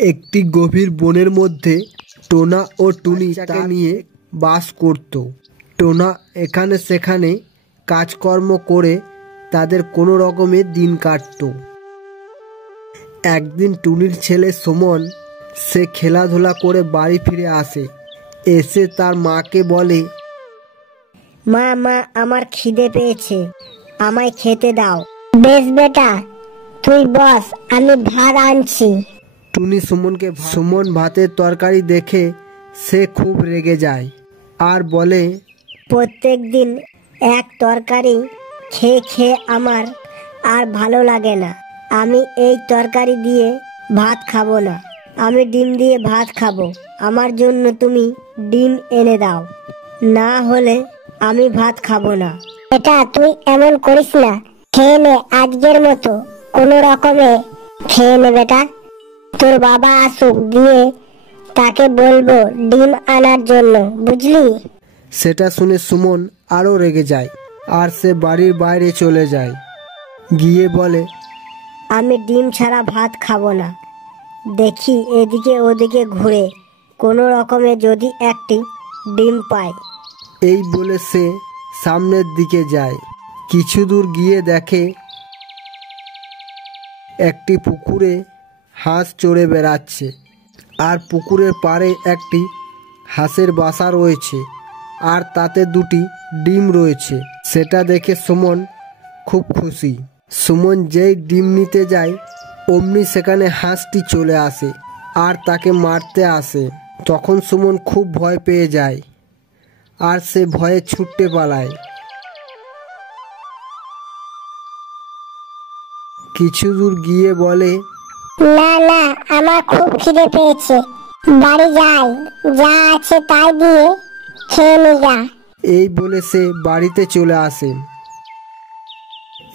একটি গভীর বনের মধ্যে টোনা ও টুনি তাকে নিয়ে বাস করত। টোনা এখানে সেখানে কাজকর্ম করে তাদের কোনো রকমে দিন কাটত। একদিন টুনির ছেলে সুমন সে খেলাধুলা করে বাড়ি ফিরে আসে। এসে তার মাকে বলে, মা মা আমার খিদে পেয়েছে, আমায় খেতে দাও। বেশ বেটা, তুই বস, আমি ভাত আনছি। টুনি সুমন ভাতের তরকারি দেখে সে খুব রেগে যায় আর বলে, প্রত্যেক দিন এক তরকারি খেয়ে খেয়ে আমার আর ভালো লাগে না। আমি এই তরকারি দিয়ে ভাত খাবো না, আমি ডিম দিয়ে ভাত খাবো। আমার জন্য তুমি ডিম এনে দাও, না হলে আমি ভাত খাবো না। এটা তুই এমন করিস না, খেয়ে নে আজকের মতো, কোনো রকমে খেয়ে নে বেটা। তোর বাবা আসুক, দিয়ে তাকে বলবো ডিম আনার জন্য, বুঝলি? সেটা শুনে সুমন আরও রেগে যায় আর সে বাড়ির বাইরে চলে যায়। গিয়ে বলে, আমি ডিম ছাড়া ভাত খাবো না। দেখি এদিকে ওদিকে ঘুরে কোনো রকমে যদি একটি ডিম পাই। এই বলে সে সামনের দিকে যায়। কিছু দূর গিয়ে দেখে একটি পুকুরে হাঁস চড়ে বেড়াচ্ছে আর পুকুরের পাড়ে একটি হাঁসের বাসা রয়েছে আর তাতে দুটি ডিম রয়েছে। সেটা দেখে সুমন খুব খুশি। সুমন যেই ডিম নিতে যায় অমনি সেখানে হাঁসটি চলে আসে আর তাকে মারতে আসে। তখন সুমন খুব ভয় পেয়ে যায় আর সে ভয়ে ছুটতে পালায়। কিছু দূর গিয়ে বলে, না না, আমার খুব খিদে পেয়েছে, বাড়ি যাই, যা আছে তাই দিয়ে খেয়ে নি যা। এই বলে সে বাড়িতে চলে আসে।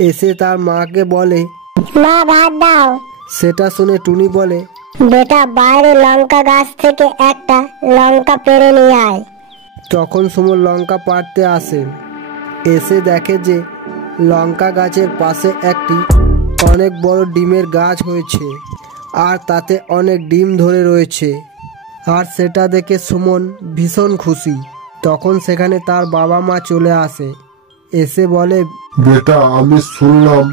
এসে তার মাকে বলে, মা ভাত দাও। সেটা শুনে টুনি বলে, বেটা বাইরে লঙ্কা গাছ থেকে একটা লঙ্কা পেড়ে নিয়ে আয়। তখন সুমন লঙ্কা পাড়তে আসে। এসে দেখে যে লঙ্কা গাছের পাশে একটি অনেক বড় ডিমের গাছ হয়েছে আর তাতে অনেক ডিম ধরে রয়েছে। আর সেটা দেখে সুমন ভীষণ খুশি। তখন সেখানে তার বাবা মা চলে আসে। এসে বলে, বেটা, আমি শুনলাম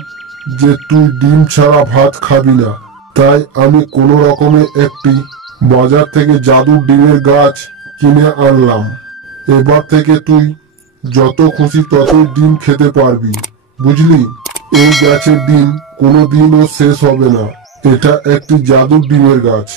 যে তুই ডিম ছাড়া ভাত খাবি না, তাই আমি কোনো রকমে একটি বাজার থেকে জাদুর ডিমের গাছ কিনে আনলাম। এবার থেকে তুই যত খুশি ততই ডিম খেতে পারবি, বুঝলি? এই গাছের ডিম কোনোদিনও শেষ হবে না। এটা একটি জাদুর ডিমের গাছ।